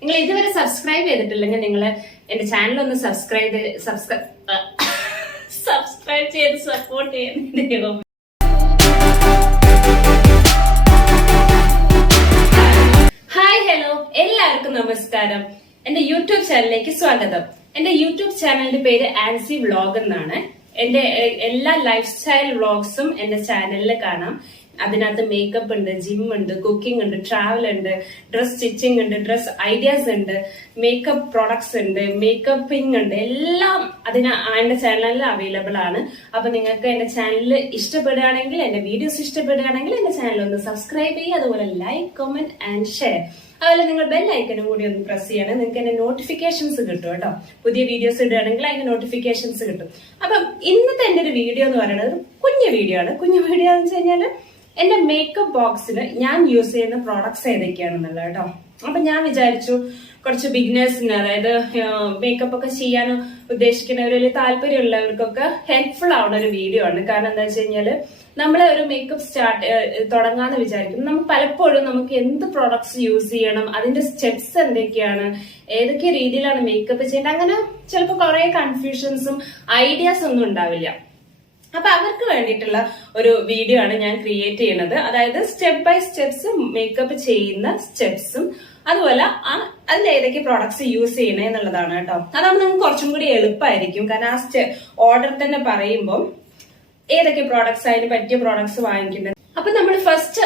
നിങ്ങൾ ഇതുവരെ സബ്സ്ക്രൈബ് ചെയ്തിട്ടില്ലെങ്കിൽ നിങ്ങൾ എന്റെ ചാനൽ ഒന്ന് സബ്സ്ക്രൈബ് ചെയ്ത് സപ്പോർട്ട് ചെയ്യുന്ന. ഹായ് ഹലോ, എല്ലാവർക്കും നമസ്കാരം. എന്റെ യൂട്യൂബ് ചാനലിലേക്ക് സ്വാഗതം. എന്റെ യൂട്യൂബ് ചാനലിന്റെ പേര് ആൻസി വ്ളോഗ് എന്നാണ്. എന്റെ എല്ലാ ലൈഫ് സ്റ്റൈൽ വ്ളോഗ്സും എന്റെ ചാനലിൽ കാണാം. അതിനകത്ത് മേക്കപ്പ് ഉണ്ട്, ജിം ഉണ്ട്, കുക്കിംഗ് ഉണ്ട്, ട്രാവൽ ഉണ്ട്, ഡ്രസ് സ്റ്റിച്ചിങ് ഉണ്ട്, ഡ്രസ് ഐഡിയാസ് ഉണ്ട്, മേക്കപ്പ് പ്രോഡക്ട്സ് ഉണ്ട്, മേക്കപ്പിംഗ് ഉണ്ട്, എല്ലാം എന്റെ ചാനലിൽ അവൈലബിൾ ആണ്. അപ്പൊ നിങ്ങൾക്ക് എന്റെ ചാനൽ ഇഷ്ടപ്പെടുകയാണെങ്കിൽ, എന്റെ വീഡിയോസ് ഇഷ്ടപ്പെടുകയാണെങ്കിൽ എന്റെ ചാനൽ ഒന്ന് സബ്സ്ക്രൈബ് ചെയ്യുക. അതുപോലെ ലൈക്ക്, കമന്റ് ആൻഡ് ഷെയർ. അതുപോലെ നിങ്ങൾ ബെൽ ഐക്കനും കൂടി ഒന്ന് പ്രസ് ചെയ്യണം. നിങ്ങൾക്ക് എന്റെ നോട്ടിഫിക്കേഷൻസ് കിട്ടും കേട്ടോ. പുതിയ വീഡിയോസ് ഇടുകയാണെങ്കിൽ അതിന്റെ നോട്ടിഫിക്കേഷൻസ് കിട്ടും. അപ്പം ഇന്നത്തെ എന്റെ ഒരു വീഡിയോ എന്ന് പറയുന്നത് ഒരു കുഞ്ഞു വീഡിയോ ആണ്. കുഞ്ഞു വീഡിയോ എന്ന് വെച്ച് കഴിഞ്ഞാൽ എന്റെ മേക്കപ്പ് ബോക്സിൽ ഞാൻ യൂസ് ചെയ്യുന്ന പ്രോഡക്ട്സ് ഏതൊക്കെയാണെന്നുള്ളത് കേട്ടോ. അപ്പൊ ഞാൻ വിചാരിച്ചു കുറച്ച് ബിഗിനേഴ്സിന്, അതായത് മേക്കപ്പ് ഒക്കെ ചെയ്യാൻ ഉദ്ദേശിക്കുന്നവരിൽ താല്പര്യമുള്ളവർക്കൊക്കെ ഹെൽപ്ഫുൾ ആവുന്ന ഒരു വീഡിയോ ആണ്. കാരണം എന്താ വെച്ച് കഴിഞ്ഞാല് നമ്മളെ ഒരു മേക്കപ്പ് തുടങ്ങാന്ന് വിചാരിക്കും. നമുക്ക് പലപ്പോഴും നമുക്ക് എന്ത് പ്രോഡക്ട്സ് യൂസ് ചെയ്യണം, അതിന്റെ സ്റ്റെപ്സ് എന്തൊക്കെയാണ്, ഏതൊക്കെ രീതിയിലാണ് മേക്കപ്പ് ചെയ്യേണ്ടത്, അങ്ങനെ ചിലപ്പോൾ കുറെ കൺഫ്യൂഷൻസും ഐഡിയാസ് ഒന്നും ഉണ്ടാവില്ല. അപ്പൊ അവർക്ക് വേണ്ടിയിട്ടുള്ള ഒരു വീഡിയോ ആണ് ഞാൻ ക്രിയേറ്റ് ചെയ്യുന്നത്. അതായത് സ്റ്റെപ്പ് ബൈ സ്റ്റെപ്സ് മേക്കപ്പ് ചെയ്യുന്ന സ്റ്റെപ്സും അതുപോലെ അതിൽ ഏതൊക്കെ പ്രോഡക്ട്സ് യൂസ് ചെയ്യണേ എന്നുള്ളതാണ് കേട്ടോ. അതാകുമ്പോൾ നിങ്ങൾക്ക് കുറച്ചും കൂടി എളുപ്പമായിരിക്കും. കാരണം ആ ഓർഡർ തന്നെ പറയുമ്പോൾ ഏതൊക്കെ പ്രോഡക്ട്സ്, അതിന് പറ്റിയ പ്രോഡക്ട്സ് വാങ്ങിക്കേണ്ടത്. അപ്പൊ നമ്മൾ ഫസ്റ്റ്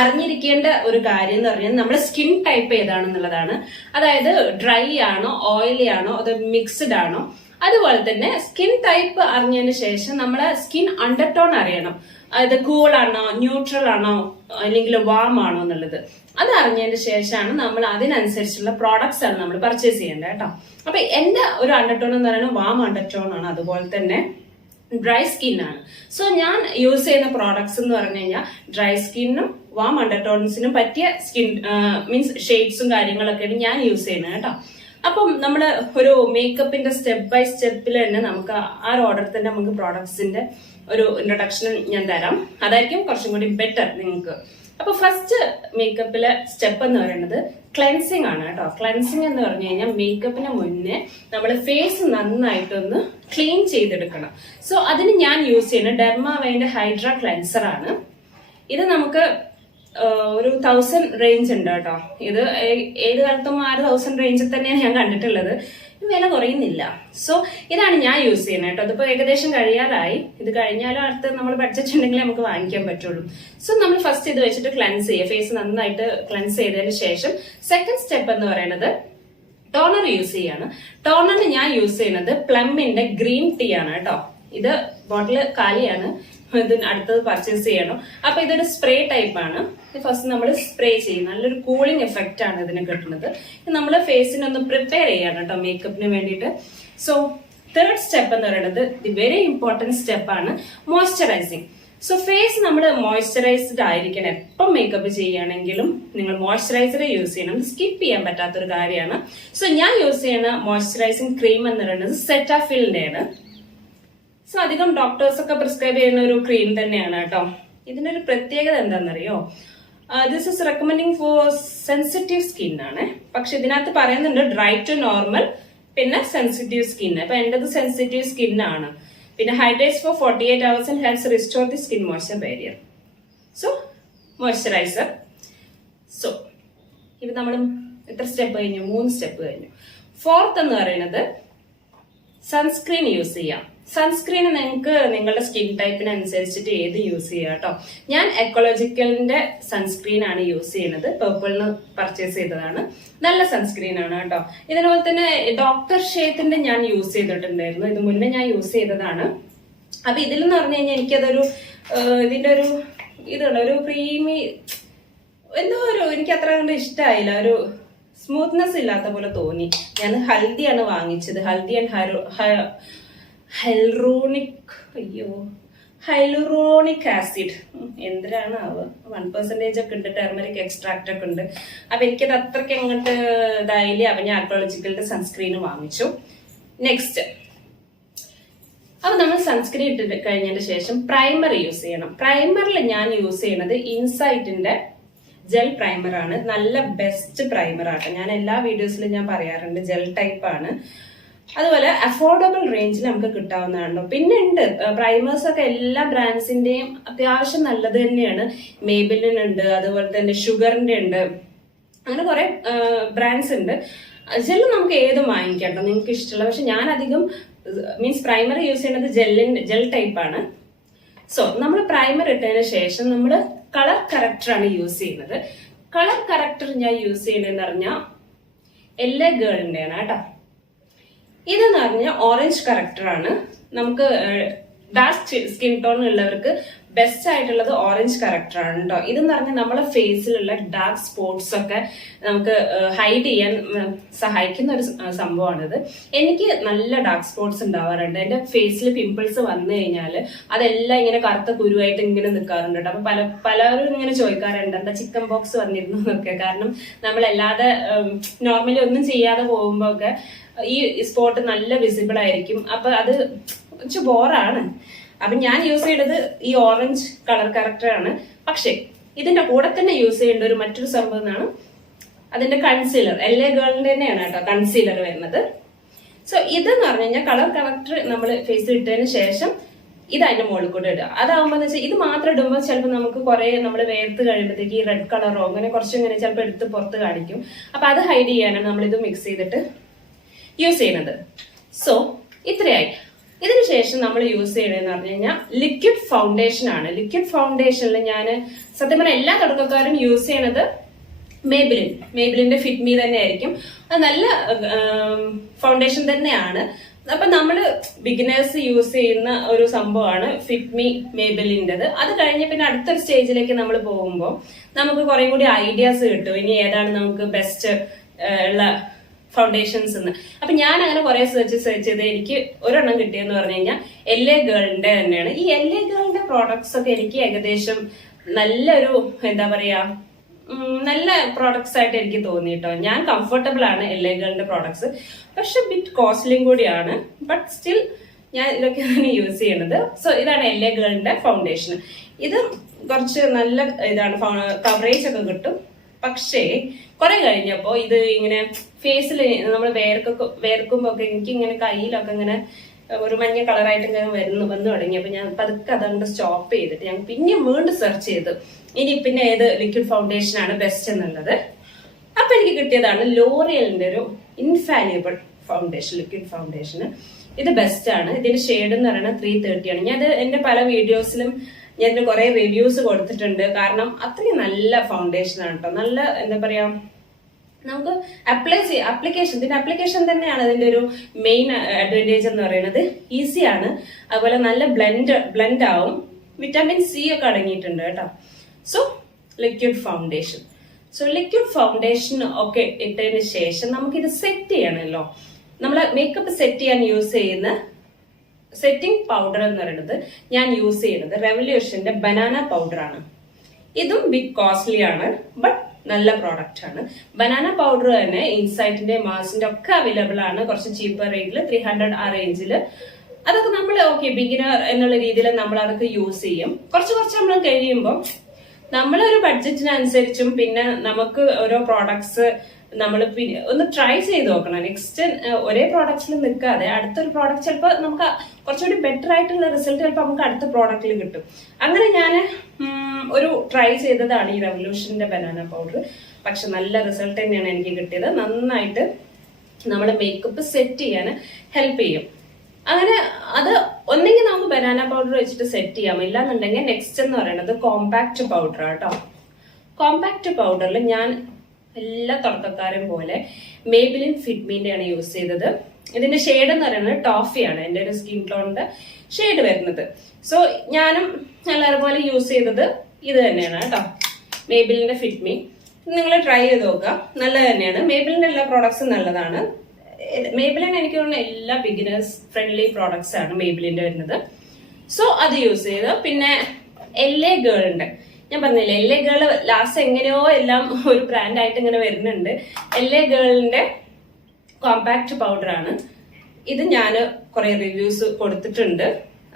അറിഞ്ഞിരിക്കേണ്ട ഒരു കാര്യം എന്ന് പറഞ്ഞാൽ നമ്മുടെ സ്കിൻ ടൈപ്പ് ഏതാണെന്നുള്ളതാണ്. അതായത് ഡ്രൈ ആണോ, ഓയിലി ആണോ, അതോ മിക്സ്ഡ് ആണോ. അതുപോലെ തന്നെ സ്കിൻ ടൈപ്പ് അറിഞ്ഞതിന് ശേഷം നമ്മളെ സ്കിൻ അണ്ടർടോൺ അറിയണം. അതായത് കൂൾ ആണോ, ന്യൂട്രൽ ആണോ, അല്ലെങ്കിൽ വാം ആണോ എന്നുള്ളത്. അത് അറിഞ്ഞതിന് ശേഷമാണ് നമ്മൾ അതിനനുസരിച്ചുള്ള പ്രോഡക്ട്സ് ആണ് നമ്മൾ പർച്ചേസ് ചെയ്യേണ്ടത് കേട്ടോ. അപ്പൊ എന്റെ ഒരു അണ്ടർടോൺ എന്ന് പറയുന്നത് വാം അണ്ടർടോൺ ആണ്. അതുപോലെ തന്നെ ഡ്രൈ സ്കിൻ ആണ്. സോ ഞാൻ യൂസ് ചെയ്യുന്ന പ്രോഡക്ട്സ് എന്ന് പറഞ്ഞു കഴിഞ്ഞാൽ ഡ്രൈ സ്കിന്നും വാം അണ്ടർടോൺസിനും പറ്റിയ സ്കിൻ മീൻസ് ഷെയ്ഡ്സും കാര്യങ്ങളൊക്കെയാണ് ഞാൻ യൂസ് ചെയ്യുന്നത് കേട്ടോ. അപ്പം നമ്മള് ഒരു മേക്കപ്പിന്റെ സ്റ്റെപ്പ് ബൈ സ്റ്റെപ്പിൽ തന്നെ നമുക്ക് ആ ഓർഡർ തന്നെ നമുക്ക് പ്രോഡക്ട്സിന്റെ ഒരു ഇൻട്രൊഡക്ഷൻ ഞാൻ തരാം. അതായിരിക്കും കുറച്ചും കൂടി ബെറ്റർ നിങ്ങൾക്ക്. അപ്പൊ ഫസ്റ്റ് മേക്കപ്പിലെ സ്റ്റെപ്പ് എന്ന് പറയുന്നത് ക്ലെൻസിങ് ആണ് കേട്ടോ. ക്ലെൻസിങ് എന്ന് പറഞ്ഞു കഴിഞ്ഞാൽ മേക്കപ്പിന് മുന്നേ നമ്മൾ ഫേസ് നന്നായിട്ടൊന്ന് ക്ലീൻ ചെയ്തെടുക്കണം. സോ അതിന് ഞാൻ യൂസ് ചെയ്യുന്ന ഡെർമാവൈന്റെ ഹൈഡ്ര ക്ലെൻസർ ആണ്. ഇത് നമുക്ക് ഒരു 1000 റേഞ്ച് ഉണ്ട് കേട്ടോ. ഇത് ഏത് കാലത്തും 6000 റേഞ്ചിൽ തന്നെയാണ് ഞാൻ കണ്ടിട്ടുള്ളത്. വില കുറയുന്നില്ല. സോ ഇതാണ് ഞാൻ യൂസ് ചെയ്യുന്നത് കേട്ടോ. അതിപ്പോ ഏകദേശം കഴിയാറായി. ഇത് കഴിഞ്ഞാലും അടുത്ത് നമ്മൾ ബഡ്ജറ്റ് ഉണ്ടെങ്കിൽ നമുക്ക് വാങ്ങിക്കാൻ പറ്റുള്ളൂ. സോ നമ്മൾ ഫസ്റ്റ് ഇത് വെച്ചിട്ട് ക്ലെൻസ് ചെയ്യുക. ഫേസ് നന്നായിട്ട് ക്ലെൻസ് ചെയ്തതിന് ശേഷം സെക്കൻഡ് സ്റ്റെപ്പ് എന്ന് പറയുന്നത് ടോണർ യൂസ് ചെയ്യാണ്. ടോണറിന് ഞാൻ യൂസ് ചെയ്യുന്നത് പ്ലമ്മിന്റെ ഗ്രീൻ ടീ ആണ് കേട്ടോ. ഇത് ബോട്ടില് കാലിയാണ്. ഇതിന് അടുത്തത് പർച്ചേസ് ചെയ്യണം. അപ്പൊ ഇതൊരു സ്പ്രേ ടൈപ്പ് ആണ്. ഫസ്റ്റ് നമ്മൾ സ്പ്രേ ചെയ്യും. നല്ലൊരു കൂളിംഗ് എഫക്റ്റ് ആണ് ഇതിന് കിട്ടുന്നത്. നമ്മൾ ഫേസിനൊന്ന് പ്രിപ്പയർ ചെയ്യാണ് കേട്ടോ മേക്കപ്പിന് വേണ്ടിയിട്ട്. സോ തേർഡ് സ്റ്റെപ്പ് എന്ന് പറയുന്നത് ദി വെരി ഇമ്പോർട്ടന്റ് സ്റ്റെപ്പ് ആണ് മോയ്സ്ചറൈസിങ്. സോ ഫേസ് നമ്മൾ മോയ്സ്ചറൈസ്ഡ് ആയിരിക്കണം. എപ്പം മേക്കപ്പ് ചെയ്യുകയാണെങ്കിലും നിങ്ങൾ മോയ്സ്ചറൈസർ യൂസ് ചെയ്യണം. സ്കിപ്പ് ചെയ്യാൻ പറ്റാത്തൊരു കാര്യമാണ്. സോ ഞാൻ യൂസ് ചെയ്യുന്ന മോയ്സ്ചറൈസിങ് ക്രീം എന്ന് പറയുന്നത് സെറ്റാഫിലിന്റെ ആണ്. സോ അധികം ഡോക്ടേഴ്സ് ഒക്കെ പ്രിസ്ക്രൈബ് ചെയ്യുന്ന ഒരു ക്രീം തന്നെയാണ് കേട്ടോ. ഇതിനൊരു പ്രത്യേകത എന്താണെന്നറിയോ? This is recommending for sensitive skin ആണ്. പക്ഷെ ഇതിനകത്ത് പറയുന്നുണ്ട് ഡ്രൈ ടു നോർമൽ, പിന്നെ സെൻസിറ്റീവ് സ്കിൻ. അപ്പൊ എന്റേത് സെൻസിറ്റീവ് സ്കിൻ ആണ്. പിന്നെ hydrates for 48 hours and helps restore the skin moisture barrier. So moisturiser. So ഇത് നമ്മൾ എത്ര സ്റ്റെപ്പ് കഴിഞ്ഞു? 3 സ്റ്റെപ്പ് കഴിഞ്ഞു. ഫോർത്ത് എന്ന് പറയുന്നത് സൺസ്ക്രീൻ യൂസ് ചെയ്യാം. സൺസ്ക്രീൻ നിങ്ങൾക്ക് നിങ്ങളുടെ സ്കിൻ ടൈപ്പിനനുസരിച്ചിട്ട് ഏത് യൂസ് ചെയ്യാം കേട്ടോ. ഞാൻ എക്കോളജിക്കലിന്റെ സൺസ്ക്രീൻ ആണ് യൂസ് ചെയ്യുന്നത്. പേർപ്പിളിന് പർച്ചേസ് ചെയ്തതാണ്. നല്ല സൺസ്ക്രീൻ ആണ് കേട്ടോ. ഇതിനോട് തന്നെ ഡോക്ടർ ഷേത്തിന്റെ ഞാൻ യൂസ് ചെയ്തിട്ടുണ്ടായിരുന്നു. ഇത് മുന്നേ ഞാൻ യൂസ് ചെയ്തതാണ്. അപ്പൊ ഇതിലെന്ന് പറഞ്ഞു കഴിഞ്ഞാൽ എനിക്കതൊരു ഇതിന്റെ ഒരു ഇതുണ്ട്, ഒരു ക്രീമി എന്തോ എനിക്ക് അത്ര കണ്ട് ഇഷ്ടമായില്ല. ഒരു സ്മൂത്ത്നെസ് ഇല്ലാത്ത പോലെ തോന്നി. ഞാൻ ഹൽദിയാണ് വാങ്ങിച്ചത്. ഹൽദി ആൻഡ് ഹൈലൂറോണിക് ആസിഡ് എന്തിനാണ് 1% ഒക്കെ ഉണ്ട്. ടെർമറിക് എക്സ്ട്രാക്ട് ഒക്കെ ഉണ്ട്. അപ്പൊ എനിക്കത് അത്രയ്ക്ക് അങ്ങോട്ട് ഇതായില്ലേ. അപ്പൊ ഞാൻ അക്വോളജിക്കലിന്റെ സൺസ്ക്രീൻ വാങ്ങിച്ചു. നെക്സ്റ്റ്, അപ്പൊ നമ്മൾ സൺസ്ക്രീൻ ഇട്ട് കഴിഞ്ഞതിന് ശേഷം പ്രൈമർ യൂസ് ചെയ്യണം. പ്രൈമറിൽ ഞാൻ യൂസ് ചെയ്യുന്നത് ഇൻസൈറ്റിന്റെ ജെൽ പ്രൈമർ ആണ്. നല്ല ബെസ്റ്റ് പ്രൈമർ ആട്ടോ. ഞാൻ എല്ലാ വീഡിയോസിലും ഞാൻ പറയാറുണ്ട് ജെൽ ടൈപ്പ് ആണ്. അതുപോലെ അഫോർഡബിൾ റേഞ്ചിൽ നമുക്ക് കിട്ടാവുന്നതാണല്ലോ. പിന്നെ ഉണ്ട് പ്രൈമേഴ്സ് ഒക്കെ എല്ലാ ബ്രാൻഡ്സിന്റെയും അത്യാവശ്യം നല്ലത് തന്നെയാണ്. മേബിലിൻ ഉണ്ട്, അതുപോലെ തന്നെ ഷുഗറിന്റെ ഉണ്ട്, അങ്ങനെ കുറെ ബ്രാൻഡ്സ് ഉണ്ട്. ജെല്ല് നമുക്ക് ഏതും വാങ്ങിക്കാം കേട്ടോ, നിങ്ങൾക്ക് ഇഷ്ടമുള്ള. പക്ഷെ ഞാൻ അധികം മീൻസ് പ്രൈമർ യൂസ് ചെയ്യുന്നത് ജെൽ ടൈപ്പ് ആണ്. സോ നമ്മൾ പ്രൈമർ ഇട്ടതിന് ശേഷം നമ്മൾ കളർ കറക്ടറാണ് യൂസ് ചെയ്യുന്നത്. കളർ കറക്ടർ ഞാൻ യൂസ് ചെയ്യുന്നതെന്ന് പറഞ്ഞാൽ എല്ലാ ഗേളിന്റെയാണ് കേട്ടോ. ഇതെന്ന് പറഞ്ഞാൽ ഓറഞ്ച് കറക്ടറാണ്. നമുക്ക് ഡാർക്ക് സ്കിൻ ടോൺ ഉള്ളവർക്ക് ബെസ്റ്റ് ആയിട്ടുള്ളത് ഓറഞ്ച് കറക്ടറാണ് കേട്ടോ. ഇതെന്ന് പറഞ്ഞാൽ നമ്മളെ ഫേസിലുള്ള ഡാർക്ക് സ്പോട്ട്സ് ഒക്കെ നമുക്ക് ഹൈഡ് ചെയ്യാൻ സഹായിക്കുന്ന ഒരു സംഭവമാണിത്. എനിക്ക് നല്ല ഡാർക്ക് സ്പോട്ട്സ് ഉണ്ടാവാറുണ്ട്. എന്റെ ഫേസിൽ പിമ്പിൾസ് വന്നു കഴിഞ്ഞാൽ അതെല്ലാം ഇങ്ങനെ കറുത്ത കുരുവായിട്ട് ഇങ്ങനെ നിൽക്കാറുണ്ട് കേട്ടോ. അപ്പൊ പലരും ഇങ്ങനെ ചോദിക്കാറുണ്ട് എന്താ ചിക്കൻ ബോക്സ് വന്നിരുന്നു എന്നൊക്കെ. കാരണം നമ്മളല്ലാതെ നോർമലി ഒന്നും ചെയ്യാതെ പോകുമ്പോ ഒക്കെ ഈ സ്പോട്ട് നല്ല വിസിബിൾ ആയിരിക്കും. അപ്പൊ അത് കുറച്ച് ബോറാണ്. അപ്പൊ ഞാൻ യൂസ് ചെയ്തത് ഈ ഓറഞ്ച് കളർ കറക്ടറാണ്. പക്ഷെ ഇതിന്റെ കൂടെ തന്നെ യൂസ് ചെയ്യേണ്ട ഒരു മറ്റൊരു സംഭവം എന്നാണ് അതിന്റെ കൺസീലർ. എല്ലാ ഗേളിന്റെ തന്നെയാണ് കേട്ടോ കൺസീലർ വരുന്നത്. സോ ഇതെന്ന് പറഞ്ഞു കഴിഞ്ഞാൽ കളർ കറക്ടർ നമ്മൾ ഫേസിൽ ഇട്ടതിന് ശേഷം ഇത് അതിന്റെ മുകളിൽ കൂടെ ഇടുക. അതാവുമ്പോ വെച്ചാൽ ഇത് മാത്രം ഇടുമ്പോൾ ചിലപ്പോൾ നമുക്ക് കുറെ നമ്മൾ വേർത്ത് കഴിയുമ്പോഴത്തേക്ക് ഈ റെഡ് കളറോ അങ്ങനെ കുറച്ചിങ്ങനെ ചിലപ്പോൾ എടുത്ത് പുറത്ത് കാണിക്കും. അപ്പൊ അത് ഹൈഡ് ചെയ്യാനാണ് നമ്മളിത് മിക്സ് ചെയ്തിട്ട് യൂസ് ചെയ്യുന്നത്. സോ ഇത്രയായി. ഇതിനുശേഷം നമ്മൾ യൂസ് ചെയ്യണമെന്ന് പറഞ്ഞു കഴിഞ്ഞാൽ ലിക്വിഡ് ഫൗണ്ടേഷൻ ആണ്. ലിക്വിഡ് ഫൗണ്ടേഷനിൽ ഞാൻ സത്യം പറഞ്ഞാൽ എല്ലാ തുടക്കക്കാരും യൂസ് ചെയ്യണത് മേബിലിന്റെ ഫിറ്റ് മീ തന്നെ ആയിരിക്കും. അത് നല്ല ഫൗണ്ടേഷൻ തന്നെയാണ്. അപ്പൊ നമ്മള് ബിഗിനേഴ്സ് യൂസ് ചെയ്യുന്ന ഒരു സംഭവമാണ് ഫിറ്റ് മീ മേബിലിൻ്റെത്. അത് കഴിഞ്ഞ് പിന്നെ അടുത്തൊരു സ്റ്റേജിലേക്ക് നമ്മൾ പോകുമ്പോൾ നമുക്ക് കുറെ കൂടി ഐഡിയാസ് കിട്ടും. ഇനി ഏതാണ് നമുക്ക് ബെസ്റ്റ് ഉള്ള ഫൗണ്ടേഷൻസ് എന്ന്. അപ്പൊ ഞാൻ അങ്ങനെ കുറെ സെർച്ച് ചെയ്ത് എനിക്ക് ഒരെണ്ണം കിട്ടിയെന്ന് പറഞ്ഞു കഴിഞ്ഞാൽ എല്ലാ ഗേളിന്റെ തന്നെയാണ്. ഈ എല്ലാ ഗേളിന്റെ പ്രോഡക്ട്സ് ഒക്കെ എനിക്ക് ഏകദേശം നല്ലൊരു എന്താ പറയാ നല്ല പ്രോഡക്ട്സ് ആയിട്ട് എനിക്ക് തോന്നി കേട്ടോ. ഞാൻ കംഫർട്ടബിൾ ആണ് എല്ലാ ഗേളിന്റെ പ്രോഡക്ട്സ്. പക്ഷെ ബിറ്റ് കോസ്റ്റ്ലിയും കൂടിയാണ്. ബട്ട് സ്റ്റിൽ ഞാൻ ഇതൊക്കെയാണ് യൂസ് ചെയ്യണത്. സോ ഇതാണ് എല്ലാ ഗേളിന്റെ ഫൗണ്ടേഷൻ. ഇത് കുറച്ച് നല്ല ഇതാണ്, കവറേജ് ഒക്കെ കിട്ടും. പക്ഷേ കുറെ കഴിഞ്ഞപ്പോ ഇത് ഇങ്ങനെ ഫേസിൽ നമ്മൾ വേർക്കുമ്പോ ഒക്കെ എനിക്ക് ഇങ്ങനെ കയ്യിലൊക്കെ ഇങ്ങനെ ഒരു മഞ്ഞ കളറായിട്ട് ഇങ്ങനെ വന്നു തുടങ്ങിയപ്പോ ഞാൻ പതുക്കെ അതുകൊണ്ട് സ്റ്റോപ്പ് ചെയ്തിട്ട് ഞാൻ പിന്നെ വീണ്ടും സെർച്ച് ചെയ്തു ഇനി പിന്നെ ഏത് ലിക്വിഡ് ഫൗണ്ടേഷൻ ആണ് ബെസ്റ്റ് എന്നുള്ളത്. അപ്പൊ എനിക്ക് കിട്ടിയതാണ് ലോറിയലിന്റെ ഒരു ഇൻഫാലിബിൾ ഫൗണ്ടേഷൻ, ലിക്വിഡ് ഫൗണ്ടേഷൻ. ഇത് ബെസ്റ്റ് ആണ്. ഇതിന്റെ ഷെയ്ഡ് എന്ന് പറയുന്നത് 330 ആണ്. ഞാൻ എന്റെ പല വീഡിയോസിലും ഞാൻ കുറെ റിവ്യൂസ് കൊടുത്തിട്ടുണ്ട്. കാരണം അത്രയും നല്ല ഫൗണ്ടേഷൻ ആണ് കേട്ടോ. നല്ല എന്താ പറയാ നമുക്ക് ഇതിന്റെ അപ്ലിക്കേഷൻ തന്നെയാണ് അതിന്റെ ഒരു മെയിൻ അഡ്വാൻറ്റേജ് എന്ന് പറയുന്നത്. ഈസിയാണ്, അതുപോലെ നല്ല ബ്ലെൻഡ് ആവും. വിറ്റാമിൻ സി ഒക്കെ അടങ്ങിയിട്ടുണ്ട് കേട്ടോ. സോ ലിക്വിഡ് ഫൗണ്ടേഷൻ ഒക്കെ ഇട്ടതിന് ശേഷം നമുക്കിത് സെറ്റ് ചെയ്യണമല്ലോ. നമ്മള് മേക്കപ്പ് സെറ്റ് ചെയ്യാൻ യൂസ് ചെയ്യുന്ന സെറ്റിംഗ് പൗഡർ എന്ന് പറയുന്നത് ഞാൻ യൂസ് ചെയ്യുന്നത് റെവല്യൂഷന്റെ ബനാന പൗഡർ ആണ്. ഇതും ബിഗ് കോസ്റ്റ്ലി ആണ്, ബട്ട് നല്ല പ്രോഡക്റ്റ് ആണ്. ബനാന പൗഡർ തന്നെ ഇൻസൈറ്റിന്റെ മാസിന്റെ ഒക്കെ അവൈലബിൾ ആണ്. കുറച്ച് ചീപ്പർ റേറ്റിൽ 300 ആ റേഞ്ചിൽ. അതൊക്കെ നമ്മൾ ബിഗിനർ എന്നുള്ള രീതിയിൽ നമ്മൾ അതൊക്കെ യൂസ് ചെയ്യും. കുറച്ച് നമ്മൾ കഴിയുമ്പോൾ നമ്മളൊരു ബഡ്ജറ്റിനനുസരിച്ചും പിന്നെ നമുക്ക് ഓരോ പ്രോഡക്ട്സ് നമ്മൾ ഒന്ന് ട്രൈ ചെയ്ത് നോക്കണം. നെക്സ്റ്റ് ഒരേ പ്രോഡക്റ്റ്സിൽ നിൽക്കാതെ അടുത്തൊരു പ്രോഡക്റ്റ് ചിലപ്പോൾ നമുക്ക് കുറച്ചുകൂടി ബെറ്റർ ആയിട്ടുള്ള റിസൾട്ട് ചിലപ്പോൾ നമുക്ക് അടുത്ത പ്രോഡക്റ്റിൽ കിട്ടും. അങ്ങനെ ഞാൻ ഒരു ട്രൈ ചെയ്തതാണ് ഈ റെവല്യൂഷന്റെ ബനാന പൗഡർ. പക്ഷെ നല്ല റിസൾട്ട് തന്നെയാണ് എനിക്ക് കിട്ടിയത്. നന്നായിട്ട് നമ്മളെ മേക്കപ്പ് സെറ്റ് ചെയ്യാൻ ഹെൽപ്പ് ചെയ്യും. അങ്ങനെ അത് ഒന്നെങ്കിൽ നമുക്ക് ബനാന പൗഡർ വെച്ചിട്ട് സെറ്റ് ചെയ്യാം, ഇല്ലാന്നുണ്ടെങ്കിൽ നെക്സ്റ്റ് എന്ന് പറയുന്നത് കോമ്പാക്ട് പൗഡർ ആട്ടോ. കോമ്പാക്ട് പൗഡറിൽ ഞാൻ എല്ലാ തുടക്കക്കാരും പോലെ മേബിലിൻ ഫിറ്റ്മീന്റെ ആണ് യൂസ് ചെയ്തത്. ഇതിന്റെ ഷെയ്ഡ് എന്ന് പറയുന്നത് ടോഫിയാണ് എന്റെ ഒരു സ്കിൻ ടോണിന്റെ ഷെയ്ഡ് വരുന്നത്. സോ ഞാനും എല്ലാവരും പോലെ യൂസ് ചെയ്തത് ഇത് തന്നെയാണ് കേട്ടോ, മേബിലിന്റെ ഫിറ്റ്മീ. നിങ്ങൾ ട്രൈ ചെയ്ത് നോക്കുക, നല്ലത് തന്നെയാണ്. മേബിലിന്റെ എല്ലാ പ്രോഡക്ട്സും നല്ലതാണ്. മേബിലിൻ എനിക്ക് തോന്നുന്ന എല്ലാ ബിഗിനേഴ്സ് ഫ്രണ്ട്ലി പ്രോഡക്ട്സ് ആണ് മേബിലിന്റെ വരുന്നത്. സോ അത് യൂസ് ചെയ്ത് പിന്നെ എല്ലാ ഗേളിന്റെ ഞാൻ പറഞ്ഞില്ലേ, എല്ലാ ഗേൾ ലാസ്റ്റ് എങ്ങനെയോ എല്ലാം ഒരു ബ്രാൻഡായിട്ട് ഇങ്ങനെ വരുന്നുണ്ട്. എല്ലാ ഗേളിന്റെ കോമ്പാക്ട് പൗഡർ ആണ് ഇത്. ഞാൻ കുറെ റിവ്യൂസ് കൊടുത്തിട്ടുണ്ട്.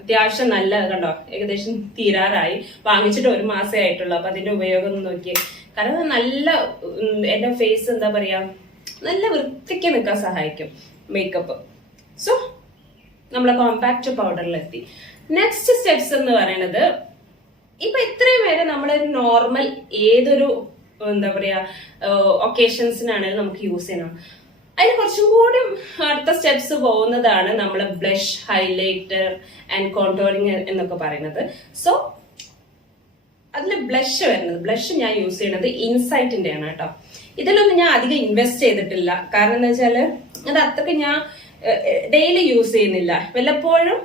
അത്യാവശ്യം നല്ല കണ്ടോ, ഏകദേശം തീരാറായി. വാങ്ങിച്ചിട്ട് 1 മാസമേ ആയിട്ടുള്ളൂ. അപ്പൊ അതിന്റെ ഉപയോഗം ഒന്ന് നോക്കിയേ. കാരണം അത് നല്ല എന്റെ ഫേസ് എന്താ പറയാ നല്ല വൃത്തിക്ക് നിൽക്കാൻ സഹായിക്കും മേക്കപ്പ്. സോ നമ്മളെ കോമ്പാക്ട് പൗഡറിലെത്തി. നെക്സ്റ്റ് സ്റ്റെപ്സ് എന്ന് പറയുന്നത് ഇപ്പൊ ഇത്രയും വരെ നമ്മളൊരു നോർമൽ ഏതൊരു എന്താ പറയാ ഒക്കേഷൻസിനാണെങ്കിലും നമുക്ക് യൂസ് ചെയ്യണം. അതിന് കുറച്ചും കൂടി അടുത്ത സ്റ്റെപ്സ് പോകുന്നതാണ് നമ്മൾ ബ്ലഷ്, ഹൈലൈറ്റർ ആൻഡ് കോണ്ടോറിങ് എന്നൊക്കെ പറയുന്നത്. സോ അതിൽ ബ്ലഷ് വരുന്നത്, ബ്ലഷ് ഞാൻ യൂസ് ചെയ്യുന്നത് ഇൻസൈറ്റിന്റെ ആണ് കേട്ടോ. ഇതിലൊന്നും ഞാൻ അധികം ഇൻവെസ്റ്റ് ചെയ്തിട്ടില്ല. കാരണം എന്താ വെച്ചാല് അത് അത്രയ്ക്ക് ഞാൻ ഡെയിലി യൂസ് ചെയ്യുന്നില്ല, വല്ലപ്പോഴും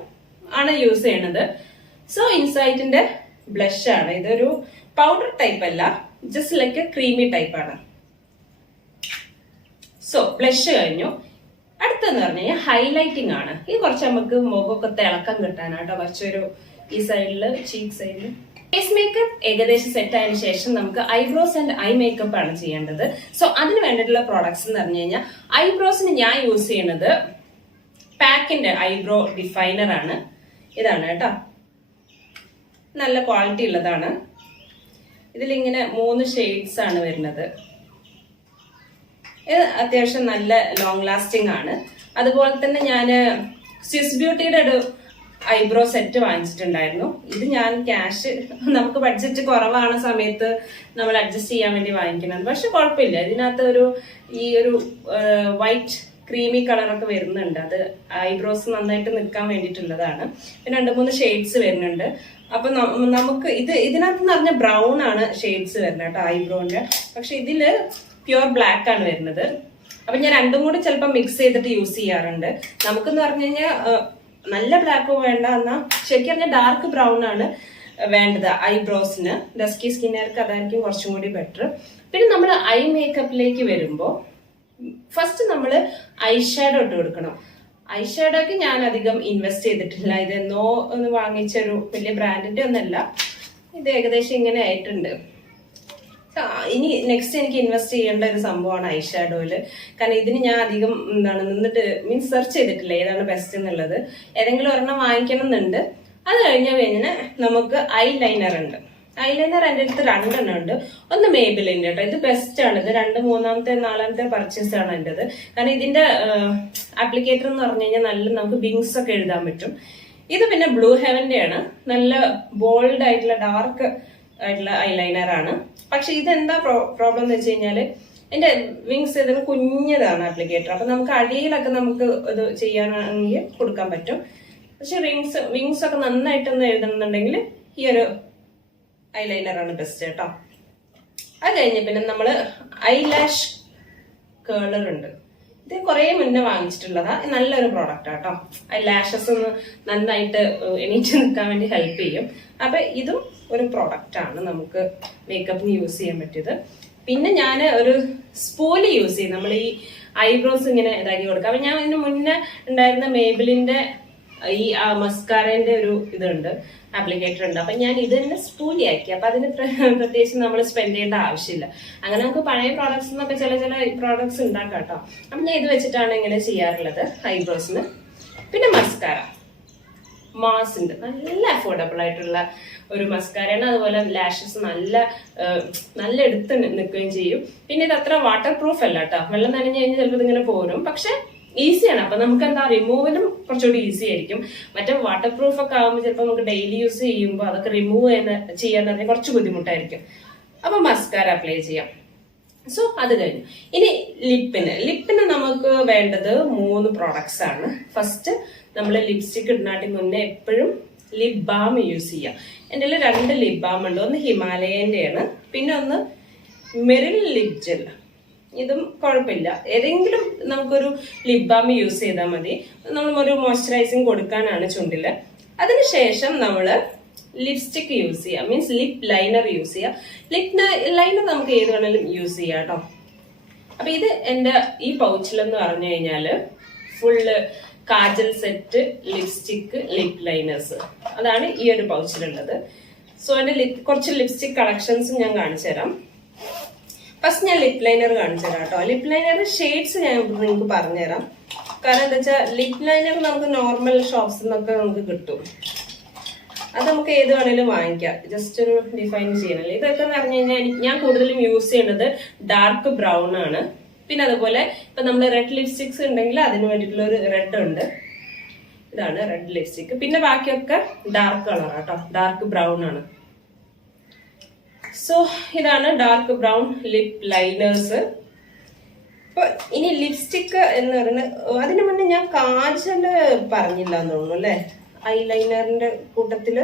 ആണ് യൂസ് ചെയ്യണത്. സോ ഇൻസൈറ്റിന്റെ ബ്ലഷ് ആണ്. ഇതൊരു പൗഡർ ടൈപ്പ് അല്ല, ജസ്റ്റ് ലൈക്ക് ക്രീമി ടൈപ്പ് ആണ്. സോ ബ്ലഷ് കഴിഞ്ഞു. അടുത്തെന്ന് പറഞ്ഞു കഴിഞ്ഞാൽ ഹൈലൈറ്റിംഗ് ആണ്. ഇത് കുറച്ച് നമുക്ക് മുഖമൊക്കെ തിളക്കം കിട്ടാനാട്ടോ, കുറച്ചൊരു ഈ സൈഡില് ചീക്ക് സൈഡില്. ഫേസ് മേക്കപ്പ് ഏകദേശം സെറ്റ് ആയതിനു ശേഷം നമുക്ക് ഐബ്രോസ് ആൻഡ് ഐ മേക്കപ്പ് ആണ് ചെയ്യേണ്ടത്. സോ അതിന് വേണ്ടിയിട്ടുള്ള പ്രോഡക്ട്സ് എന്ന് പറഞ്ഞു കഴിഞ്ഞാൽ ഐബ്രോസിന് ഞാൻ യൂസ് ചെയ്യുന്നത് പാക്കിന്റെ ഐബ്രോ ഡിഫൈനർ ആണ്. ഇതാണ് കേട്ടോ, നല്ല ക്വാളിറ്റി ഉള്ളതാണ്. ഇതിലിങ്ങനെ 3 ഷെയ്ഡ്സ് ആണ് വരുന്നത്. ഇത് അത്യാവശ്യം നല്ല ലോങ് ലാസ്റ്റിംഗ് ആണ്. അതുപോലെ തന്നെ ഞാൻ സ്വിസ് ബ്യൂട്ടിയുടെ ഒരു ഐബ്രോ സെറ്റ് വാങ്ങിച്ചിട്ടുണ്ടായിരുന്നു. ഇത് ഞാൻ ക്യാഷ്, നമുക്ക് ബഡ്ജറ്റ് കുറവാണ് സമയത്ത് നമ്മൾ അഡ്ജസ്റ്റ് ചെയ്യാൻ വേണ്ടി വാങ്ങിക്കുന്നത്. പക്ഷെ കുഴപ്പമില്ല, ഇതിനകത്ത് ഈ ഒരു വൈറ്റ് ക്രീമി കളറൊക്കെ വരുന്നുണ്ട്. അത് ഐബ്രോസ് നന്നായിട്ട് നിൽക്കാൻ വേണ്ടിയിട്ടുള്ളതാണ്. പിന്നെ 2-3 ഷെയ്ഡ്സ് വരുന്നുണ്ട്. അപ്പൊ നമുക്ക് ഇതിനകത്ത് എന്ന് പറഞ്ഞാൽ ബ്രൗൺ ആണ് ഷെയ്ഡ്സ് വരുന്നത് കേട്ടോ ഐബ്രോന്റെ. പക്ഷെ ഇതില് പ്യുവർ ബ്ലാക്ക് ആണ് വരുന്നത്. അപ്പൊ ഞാൻ രണ്ടും കൂടി ചിലപ്പോൾ മിക്സ് ചെയ്തിട്ട് യൂസ് ചെയ്യാറുണ്ട്. നമുക്കെന്ന് പറഞ്ഞു കഴിഞ്ഞാൽ നല്ല ബ്ലാക്ക് വേണ്ട, എന്നാ ശരിക്കും പറഞ്ഞാൽ ഡാർക്ക് ബ്രൗൺ ആണ് വേണ്ടത് ഐബ്രോസിന്. ഡസ്കി സ്കിന്നുകാർക്ക് അതായിരിക്കും കുറച്ചും കൂടി ബെറ്റർ. പിന്നെ നമ്മൾ ഐ മേക്കപ്പിലേക്ക് വരുമ്പോൾ ഫസ്റ്റ് നമ്മൾ ഐ ഷാഡോ ഇട്ട് കൊടുക്കണം. ഐ ഷാഡോക്ക് ഞാൻ അധികം ഇൻവെസ്റ്റ് ചെയ്തിട്ടില്ല. ഇതെന്നോ ഒന്ന് വാങ്ങിച്ചൊരു വലിയ ബ്രാൻഡിന്റെ ഒന്നല്ല. ഇത് ഏകദേശം ഇങ്ങനെ ആയിട്ടുണ്ട്. ഇനി നെക്സ്റ്റ് എനിക്ക് ഇൻവെസ്റ്റ് ചെയ്യേണ്ട ഒരു സംഭവമാണ് ഐ ഷാഡോയില്. കാരണം ഇതിന് ഞാൻ അധികം നിന്നിട്ട് മീൻസ് സെർച്ച് ചെയ്തിട്ടില്ല ഏതാണ് ബെസ്റ്റ് എന്നുള്ളത്. ഏതെങ്കിലും ഒരെണ്ണം വാങ്ങിക്കണം എന്നുണ്ട്. അത് കഴിഞ്ഞാൽ നമുക്ക് ഐ ലൈനർ ഉണ്ട്. ഐലൈനർ എൻ്റെ അടുത്ത് 2 എണ്ണം ഉണ്ട്. ഒന്ന് മേബിലിന്റെ കേട്ടോ, ഇത് ബെസ്റ്റ് ആണ്. ഇത് 2, 3-ാമത്തെ 4-ാമത്തെ പർച്ചേസ് ആണ് എൻ്റെത്. കാരണം ഇതിന്റെ ആപ്ലിക്കേറ്റർ എന്ന് പറഞ്ഞു കഴിഞ്ഞാൽ നല്ല നമുക്ക് വിങ്സ് ഒക്കെ എഴുതാൻ പറ്റും. ഇത് പിന്നെ ബ്ലൂ ഹെവന്റെ ആണ്. നല്ല ബോൾഡ് ആയിട്ടുള്ള ഡാർക്ക് ആയിട്ടുള്ള ഐലൈനർ ആണ്. പക്ഷെ ഇതെന്താ പ്രോബ്ലം എന്ന് വെച്ച് കഴിഞ്ഞാല് എന്റെ വിങ്സ് ഇതിന് കുഞ്ഞതാണ് ആപ്ലിക്കേറ്റർ. അപ്പൊ നമുക്ക് അടിയിലൊക്കെ നമുക്ക് ഇത് ചെയ്യാനാണെങ്കിൽ കൊടുക്കാൻ പറ്റും. പക്ഷെ വിങ്സ് ഒക്കെ നന്നായിട്ടൊന്ന് എഴുതണമെന്നുണ്ടെങ്കിൽ ഈ ഒരു ഐലൈനർ ആണ് ബെസ്റ്റ് കേട്ടോ. അത് കഴിഞ്ഞ പിന്നെ നമ്മള് ഐലാഷ് കേളർ ഉണ്ട്. ഇത് കുറെ മുന്നേ വാങ്ങിച്ചിട്ടുള്ളതാ. നല്ലൊരു പ്രോഡക്റ്റ് ആട്ടോ. ഐ ലാഷസ് ഒന്ന് നന്നായിട്ട് എണീറ്റ് നിൽക്കാൻ വേണ്ടി ഹെൽപ്പ് ചെയ്യും. അപ്പൊ ഇതും ഒരു പ്രോഡക്റ്റ് ആണ് നമുക്ക് മേക്കപ്പിന് യൂസ് ചെയ്യാൻ പറ്റിയത്. പിന്നെ ഞാൻ ഒരു സ്പൂല് യൂസ് ചെയ്യും. നമ്മൾ ഈ ഐബ്രോസ് ഇങ്ങനെ ഇതാക്കി കൊടുക്കാം. അപ്പൊ ഞാൻ ഇതിന് മുന്നേ ഉണ്ടായിരുന്ന മേബിലിന്റെ ഈ മസ്കാരന്റെ ഒരു ഇതുണ്ട്, ആപ്ലിക്കേറ്റർ ഉണ്ട്. അപ്പൊ ഞാൻ ഇത് തന്നെ സ്പൂലിയാക്കി. അപ്പൊ അതിന് പ്രത്യേകിച്ച് നമ്മൾ സ്പെൻഡ് ചെയ്യേണ്ട ആവശ്യമില്ല. അങ്ങനെ നമുക്ക് പഴയ പ്രോഡക്ട്സ് എന്നൊക്കെ ചില പ്രോഡക്ട്സ് ഉണ്ടാക്കാം കേട്ടോ. അപ്പൊ ഞാൻ ഇത് വെച്ചിട്ടാണ് ഇങ്ങനെ ചെയ്യാറുള്ളത് ഐബ്രോസിന്. പിന്നെ മസ്കാര മാസിന്റെ നല്ല അഫോർഡബിൾ ആയിട്ടുള്ള ഒരു മസ്കാരയാണ്. അതുപോലെ ലാഷസ് നല്ല എടുത്ത് നിൽക്കുകയും ചെയ്യും. പിന്നെ ഇത് അത്ര വാട്ടർ പ്രൂഫ് അല്ല കേട്ടോ. വെള്ളം നനഞ്ഞു കഴിഞ്ഞാൽ ചിലപ്പോൾ ഇതിങ്ങനെ പോരും. പക്ഷെ ഈസിയാണ്. അപ്പൊ നമുക്ക് എന്താ റിമൂവലും കുറച്ചുകൂടി ഈസി ആയിരിക്കും. മറ്റേ വാട്ടർ പ്രൂഫ് ഒക്കെ ആകുമ്പോൾ ചിലപ്പോൾ നമുക്ക് ഡെയിലി യൂസ് ചെയ്യുമ്പോൾ അതൊക്കെ റിമൂവ് ചെയ്യാൻ പറഞ്ഞാൽ കുറച്ച് ബുദ്ധിമുട്ടായിരിക്കും. അപ്പൊ മസ്കാര അപ്ലൈ ചെയ്യാം. സോ അത് കഴിഞ്ഞു. ഇനി ലിപ്പിന് നമുക്ക് വേണ്ടത് 3 പ്രോഡക്ട്സ് ആണ്. ഫസ്റ്റ് നമ്മൾ ലിപ്സ്റ്റിക് ഇടുന്നാട്ടി മുന്നേ എപ്പോഴും ലിപ് ബാം യൂസ് ചെയ്യാം. എൻ്റെ 2 ലിപ് ബാം ഉണ്ട്. ഒന്ന് ഹിമാലയന്റെ ആണ്, പിന്നെ ഒന്ന് മെറിൽ ലിപ് ജെൽ. ഇതും കുഴപ്പമില്ല. ഏതെങ്കിലും നമുക്കൊരു ലിപ് ബാം യൂസ് ചെയ്താൽ മതി. നമ്മൾ ഒരു മോയ്സ്ചറൈസിങ് കൊടുക്കാനാണ് ചുണ്ടില്. അതിനുശേഷം നമ്മള് ലിപ്സ്റ്റിക് യൂസ് ചെയ്യാം, മീൻസ് ലിപ് ലൈനർ യൂസ് ചെയ്യാം. ലിപ് ലൈനർ നമുക്ക് ഏത് വേണമെങ്കിലും യൂസ് ചെയ്യാം കേട്ടോ. അപ്പൊ ഇത് എന്റെ ഈ പൗച്ചിലെന്ന് പറഞ്ഞു കഴിഞ്ഞാല് full kajal set, lipstick, lip liners, അതാണ് ഈ ഒരു പൗച്ചിലുള്ളത്. സോ എന്റെ കുറച്ച് ലിപ്സ്റ്റിക് കളക്ഷൻസും ഞാൻ കാണിച്ചു തരാം. ഫസ്റ്റ് ഞാൻ ലിപ് ലൈനർ കാണിച്ചു തരാം കേട്ടോ. ലിപ് ലൈനർ ഷെയ്ഡ്സ് ഞാൻ നിങ്ങൾക്ക് പറഞ്ഞുതരാം. കാരണം എന്താ വെച്ചാൽ ലിപ് ലൈനർ നമുക്ക് നോർമൽ ഷോപ്സിൽ നിന്നൊക്കെ നമുക്ക് കിട്ടും. അത് നമുക്ക് ഏത് വേണേലും വാങ്ങിക്കാം. ജസ്റ്റ് ഒരു ഡിഫൈൻ ചെയ്യണല്ലേ. ഇതൊക്കെ എന്ന് പറഞ്ഞു കഴിഞ്ഞാൽ ഞാൻ കൂടുതലും യൂസ് ചെയ്യുന്നത് ഡാർക്ക് ബ്രൗൺ ആണ്. പിന്നെ അതുപോലെ ഇപ്പൊ നമ്മൾ റെഡ് ലിപ്സ്റ്റിക്സ് ഉണ്ടെങ്കിൽ അതിന് വേണ്ടിയിട്ടുള്ള ഒരു റെഡ് ഉണ്ട്. ഇതാണ് റെഡ് ലിപ്സ്റ്റിക്. പിന്നെ ബാക്കിയൊക്കെ ഡാർക്ക് കളർ ആട്ടോ, ഡാർക്ക് ബ്രൗൺ ആണ്. സോ ഇതാണ് ഡാർക്ക് ബ്രൗൺ ലിപ് ലൈനേഴ്സ്. അപ്പൊ ഇനി ലിപ്സ്റ്റിക് എന്ന് പറയുന്നത്, അതിനു മുന്നേ ഞാൻ കാജല് പറഞ്ഞില്ല എന്ന് തോന്നുന്നു അല്ലെ. ഐലൈനറിന്റെ കൂട്ടത്തില്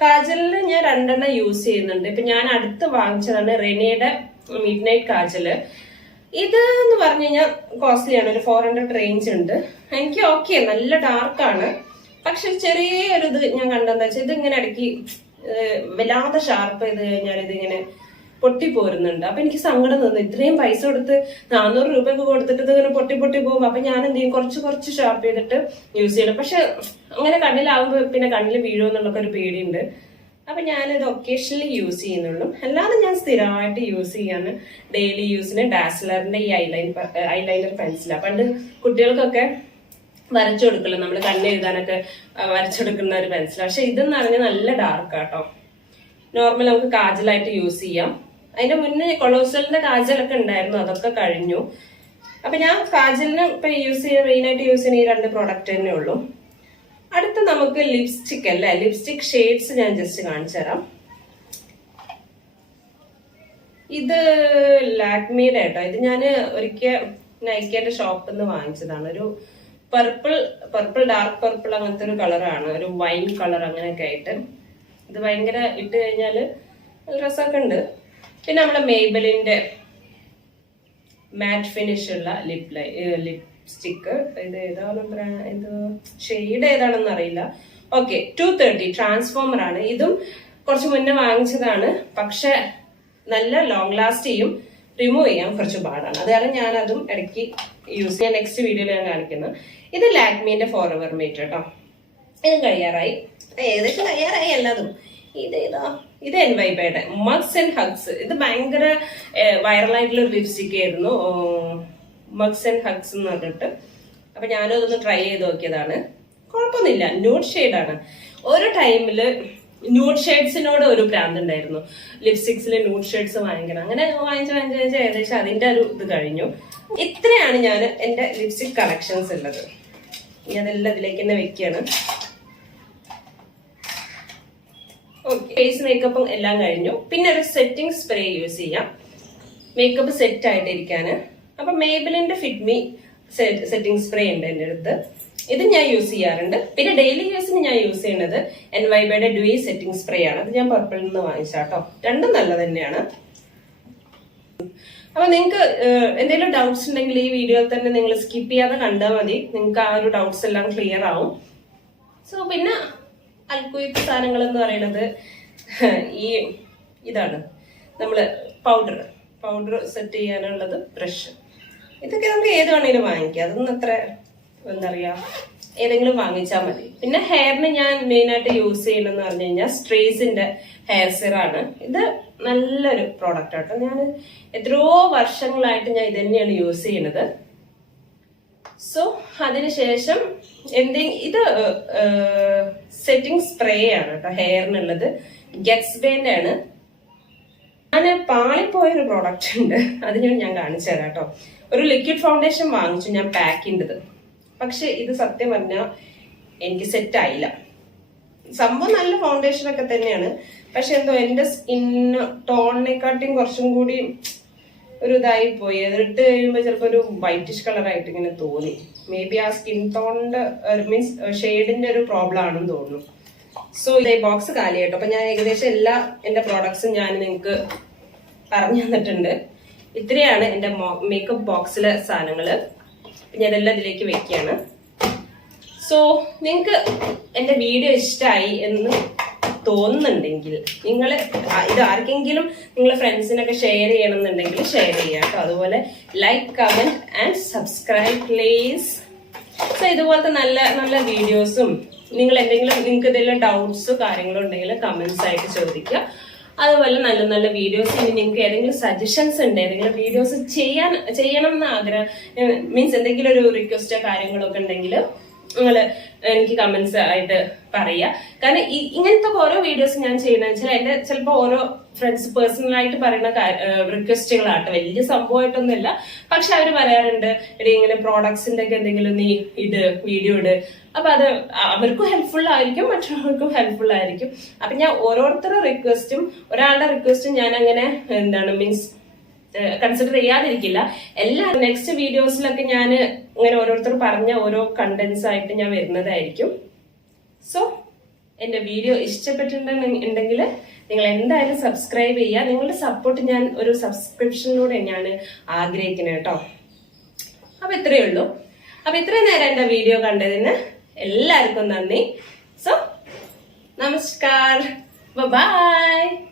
കാജലിന് ഞാൻ 2 എണ്ണം യൂസ് ചെയ്യുന്നുണ്ട്. ഇപ്പൊ ഞാൻ അടുത്ത് വാങ്ങിച്ചതാണ് റെനയുടെ മിഡ് നൈറ്റ് കാജല്. ഇത് എന്ന് പറഞ്ഞു കഴിഞ്ഞാൽ കോസ്റ്റ്ലി ആണ്, ഒരു 400 റേഞ്ച് ഉണ്ട്. എനിക്ക് ഓക്കെ, നല്ല ഡാർക്കാണ്. പക്ഷെ ചെറിയൊരു ഇത് ഞാൻ കണ്ടെന്താ വെച്ചാൽ ഇത് ഇങ്ങനെ ഇടയ്ക്ക് വല്ലാതെ ഷാർപ്പ് ചെയ്ത് കഴിഞ്ഞാൽ ഇതിങ്ങനെ പൊട്ടിപ്പോരുന്നുണ്ട്. അപ്പൊ എനിക്ക് സങ്കടം തോന്നുന്നു, ഇത്രയും പൈസ കൊടുത്ത് 400 രൂപയൊക്കെ കൊടുത്തിട്ട് ഇതിങ്ങനെ പൊട്ടി പോകും. അപ്പൊ ഞാൻ എന്ത് ചെയ്യും, കുറച്ച് ഷാർപ്പ് ചെയ്തിട്ട് യൂസ് ചെയ്യണം. പക്ഷെ അങ്ങനെ കണ്ണിലാവുമ്പോ പിന്നെ കണ്ണിൽ വീഴുമെന്നുള്ളൊക്കെ ഒരു പേടിയുണ്ട്. അപ്പൊ ഞാനിത് ഒക്കേഷണലി യൂസ് ചെയ്യുന്നുള്ളൂ. അല്ലാതെ ഞാൻ സ്ഥിരമായിട്ട് യൂസ് ചെയ്യാണ് ഡെയിലി യൂസിന് ഡാസ്ലറിന്റെ ഈ ഐലൈനർ പെൻസിലാണ്. പണ്ട് കുട്ടികൾക്കൊക്കെ വരച്ചു കൊടുക്കല്ലോ, നമ്മൾ കണ്ണെഴുതാനൊക്കെ വരച്ചെടുക്കുന്ന ഒരു പെൻസിലാണ്. പക്ഷെ ഇതെന്ന് പറഞ്ഞാൽ നല്ല ഡാർക്കാട്ടോ. നോർമൽ നമുക്ക് കാജലായിട്ട് യൂസ് ചെയ്യാം. അതിന്റെ മുന്നേ കൊളോസലിന്റെ കാജലൊക്കെ ഉണ്ടായിരുന്നു, അതൊക്കെ കഴിഞ്ഞു. അപ്പൊ ഞാൻ കാജലിന് ഇപ്പൊ മെയിനായിട്ട് യൂസ് ചെയ്യുന്ന ഈ 2 പ്രോഡക്റ്റ് തന്നെ ഉള്ളൂ. അടുത്ത നമുക്ക് ലിപ്സ്റ്റിക് അല്ലേ, ലിപ്സ്റ്റിക് ഷെയ്ഡ്സ് ഞാൻ ജസ്റ്റ് കാണിച്ചു തരാം. ഇത് ലാക്മിയുടെ കേട്ടോ. ഇത് ഞാൻ ഒരിക്കൽ നൈക്കയുടെ ഷോപ്പിൽ നിന്ന് വാങ്ങിച്ചതാണ്. ഒരു പർപ്പിൾ ഡാർക്ക് പർപ്പിൾ അങ്ങനത്തെ ഒരു കളറാണ്, ഒരു വൈൻ കളർ അങ്ങനെയൊക്കെ ആയിട്ട്. ഇത് ഭയങ്കര ഇട്ട് കഴിഞ്ഞാല് രസമൊക്കെ ഉണ്ട്. പിന്നെ നമ്മുടെ മേബലിന്റെ മാറ്റ് ഫിനിഷ് ഉള്ള ലിപ്സ്റ്റിക്ക്. ഇത് ഏതാണ് ഇത് ഷെയ്ഡ് ഏതാണെന്ന് അറിയില്ല. ഓക്കെ, 230 ട്രാൻസ്ഫോമർ ആണ്. ഇതും കുറച്ച് മുന്നേ വാങ്ങിച്ചതാണ്. പക്ഷെ നല്ല ലോങ് ലാസ്റ്റ് ചെയ്യും, റിമൂവ് ചെയ്യാൻ കുറച്ച് പാടാണ്. അത് കാരണം ഞാൻ അതും ഇടയ്ക്ക് യൂസ് ചെയ്യാൻ നെക്സ്റ്റ് വീഡിയോയിൽ ഞാൻ കാണിക്കുന്നത്. ഇത് ലാക്മിന്റെ ഫോർ എവർ മേറ്റ് കേട്ടോ. ഇതും കഴിയാറായി, ഏകദേശം കഴിയാറായി എല്ലാതും. ഇത് എൻവൈബയുടെ മഗ്സ് ആൻഡ് ഹഗ്സ്. ഇത് ഭയങ്കര വൈറലായിട്ടുള്ള ഒരു ലിപ്സ്റ്റിക് ആയിരുന്നു, മഗ്സ് ആൻഡ് ഹഗ്സ് എന്ന് പറഞ്ഞിട്ട്. അപ്പൊ ഞാനും അതൊന്ന് ട്രൈ ചെയ്ത് നോക്കിയതാണ്. കുഴപ്പമൊന്നുമില്ല, ന്യൂഡ് ഷെയ്ഡാണ്. ഒരു ടൈമില് ന്യൂഡ് ഷെയ്ഡ്സിനോട് ഒരു ഭ്രാന്ത് ഉണ്ടായിരുന്നു. ലിപ്സ്റ്റിക്സിൽ ന്യൂഡ് ഷെയ്ഡ്സ് വാങ്ങിക്കണം. അങ്ങനെ വാങ്ങിച്ച് ഏകദേശം അതിന്റെ ഒരു ഇത് കഴിഞ്ഞു. ഇത്രയാണ് ഞാൻ എന്റെ ലിപ്സ്റ്റിക് കളക്ഷൻസ് ഉള്ളത്. ഇനി അതെല്ലാം ഇതിലേക്ക് തന്നെ വെക്കുകയാണ്. ഓക്കെ, ഫേസ് മേക്കപ്പും എല്ലാം കഴിഞ്ഞു. പിന്നെ ഒരു സെറ്റിംഗ് സ്പ്രേ യൂസ് ചെയ്യാം മേക്കപ്പ് സെറ്റ് ആയിട്ടിരിക്കാന്. അപ്പൊ മേബലിന്റെ ഫിറ്റ്മി സെറ്റിംഗ് സ്പ്രേ ഉണ്ട് എന്റെ അടുത്ത്. ഇത് ഞാൻ യൂസ് ചെയ്യാറുണ്ട്. പിന്നെ ഡെയിലി യൂസിന് ഞാൻ യൂസ് ചെയ്യുന്നത് എൻവൈബയുടെ ഡ്യൂയി സെറ്റിംഗ് സ്പ്രേ ആണ്. അത് ഞാൻ പർപ്പിളിൽ നിന്ന് വാങ്ങിച്ചാട്ടോ. രണ്ടും നല്ല തന്നെയാണ്. അപ്പൊ നിങ്ങൾക്ക് എന്തെങ്കിലും ഡൗട്ട്സ് ഉണ്ടെങ്കിൽ ഈ വീഡിയോയിൽ തന്നെ നിങ്ങൾ സ്കിപ്പ് ചെയ്യാതെ കണ്ടാൽ മതി. നിങ്ങൾക്ക് ആ ഒരു ഡൗട്ട്സ് എല്ലാം ക്ലിയർ ആവും. സോ പിന്നെ അൽക്കുയിത്ത് സാധനങ്ങൾ എന്ന് പറയുന്നത് ഇതാണ് നമ്മള് പൗഡർ സെറ്റ് ചെയ്യാനുള്ളത്, ബ്രഷ്. ഇതൊക്കെ നമുക്ക് ഏത് വേണമെങ്കിലും വാങ്ങിക്കാം. അതൊന്നും അത്ര എന്താ പറയാ, ഏതെങ്കിലും വാങ്ങിച്ചാൽ മതി. പിന്നെ ഹെയറിന് ഞാൻ മെയിനായിട്ട് യൂസ് ചെയ്യണമെന്ന് പറഞ്ഞു കഴിഞ്ഞാൽ സ്ട്രേസിന്റെ ഹെയർ സിറാണ്. ഇത് നല്ലൊരു പ്രോഡക്റ്റ് ആട്ടോ. ഞാൻ എത്രയോ വർഷങ്ങളായിട്ട് ഞാൻ ഇത് തന്നെയാണ് യൂസ് ചെയ്യുന്നത്. സോ അതിനുശേഷം ഇത് സെറ്റിംഗ് സ്പ്രേ ആണ് കേട്ടോ ഹെയറിനുള്ളത്. ഗെറ്റ്സ്ബേന്റെ ആണ്. ഞാൻ പാളിപ്പോയൊരു പ്രോഡക്റ്റ് ഉണ്ട്, അത് ഞാൻ കാണിച്ചു തരാം കേട്ടോ. ഒരു ലിക്വിഡ് ഫൗണ്ടേഷൻ വാങ്ങിച്ചു ഞാൻ പാക്കിൻ്റെത്. പക്ഷെ ഇത് സത്യം പറഞ്ഞാൽ എനിക്ക് സെറ്റ് ആയില്ല. സംഭവം നല്ല ഫൗണ്ടേഷൻ ഒക്കെ തന്നെയാണ്. പക്ഷെ എന്തോ എന്റെ സ്കിൻ ടോണിനെക്കാട്ടിയും കുറച്ചും കൂടി ഒരു ഇതായി പോയി. അതിട്ട് കഴിയുമ്പോൾ ചിലപ്പോൾ ഒരു വൈറ്റിഷ് കളറായിട്ട് ഇങ്ങനെ തോന്നി. മേ ബി ആ സ്കിൻ ടോണിന്റെ മീൻസ് ഷെയ്ഡിന്റെ ഒരു പ്രോബ്ലം ആണെന്ന് തോന്നുന്നു. സോ ഇതേ ബോക്സ് കാലിയായിട്ടോ. അപ്പൊ ഞാൻ ഏകദേശം എല്ലാ എന്റെ പ്രോഡക്ട്സും ഞാൻ നിങ്ങൾക്ക് പറഞ്ഞു തന്നിട്ടുണ്ട്. ഇത്രയാണ് എന്റെ മേക്കപ്പ് ബോക്സിലെ സാധനങ്ങള്. ഞാൻ ഇതെല്ലാം ഇതിലേക്ക് വെക്കുകയാണ്. സോ നിങ്ങൾക്ക് എന്റെ വീഡിയോ ഇഷ്ടമായി എന്ന് തോന്നുന്നുണ്ടെങ്കിൽ നിങ്ങൾ ഇത് ആർക്കെങ്കിലും നിങ്ങളെ ഫ്രണ്ട്സിനൊക്കെ ഷെയർ ചെയ്യണമെന്നുണ്ടെങ്കിൽ ഷെയർ ചെയ്യാം കേട്ടോ. അതുപോലെ like, comment and subscribe please. So ഇതുപോലത്തെ നല്ല നല്ല വീഡിയോസും നിങ്ങൾക്ക് എന്തെങ്കിലും ഡൗട്ട്സോ കാര്യങ്ങളോ ഉണ്ടെങ്കിൽ കമന്റ്സ് ആയിട്ട് ചോദിക്കുക. അതുപോലെ നല്ല നല്ല വീഡിയോസ്, ഇനി നിങ്ങൾക്ക് ഏതെങ്കിലും സജഷൻസ് ഉണ്ട്, ഏതെങ്കിലും വീഡിയോസ് ചെയ്യണം എന്ന് ആഗ്രഹം, മീൻസ് എന്തെങ്കിലും ഒരു റിക്വസ്റ്റോ കാര്യങ്ങളോ ഒക്കെ ഉണ്ടെങ്കിൽ നിങ്ങള് എനിക്ക് കമന്റ്സ് ആയിട്ട് പറയുക. കാരണം ഇങ്ങനത്തെ ഓരോ വീഡിയോസ് ഞാൻ ചെയ്യുന്നത് വെച്ചാൽ എന്റെ ചിലപ്പോ ഓരോ ഫ്രണ്ട്സ് പേഴ്സണൽ ആയിട്ട് പറയുന്ന റിക്വസ്റ്റുകളാട്ടോ, വലിയ സംഭവമായിട്ടൊന്നുമില്ല. പക്ഷെ അവര് പറയാറുണ്ട്, എടി ഇങ്ങനെ പ്രോഡക്ട്സിന്റെ ഒക്കെ എന്തെങ്കിലും നീ വീഡിയോ ഇട്. അപ്പൊ അത് അവർക്കും ഹെൽപ്ഫുൾ ആയിരിക്കും, മറ്റുള്ളവർക്കും ഹെൽപ്ഫുൾ ആയിരിക്കും. അപ്പൊ ഞാൻ ഓരോരുത്തരുടെ റിക്വസ്റ്റും ഒരാളുടെ റിക്വസ്റ്റും ഞാൻ അങ്ങനെ മീൻസ് കൺസിഡർ ചെയ്യാതിരിക്കില്ല. എല്ലാ നെക്സ്റ്റ് വീഡിയോസിലൊക്കെ ഞാൻ ഇങ്ങനെ ഓരോരുത്തർ പറഞ്ഞ ഓരോ കണ്ടന്റ്സ് ആയിട്ട് ഞാൻ വരുന്നതായിരിക്കും. സോ എന്റെ വീഡിയോ ഇഷ്ടപ്പെട്ടിട്ടുണ്ടെങ്കിൽ നിങ്ങൾ എന്തായാലും സബ്സ്ക്രൈബ് ചെയ്യുക. നിങ്ങളുടെ സപ്പോർട്ട് ഞാൻ ഒരു സബ്സ്ക്രിപ്ഷനിലൂടെ ഞാൻ ആഗ്രഹിക്കുന്നത് കേട്ടോ. അപ്പൊ ഇത്രയേ ഉള്ളൂ. അപ്പൊ ഇത്രയും നേരം എന്റെ വീഡിയോ കണ്ടതിന് എല്ലാവർക്കും നന്ദി. സോ നമസ്കാർ, ബൈ.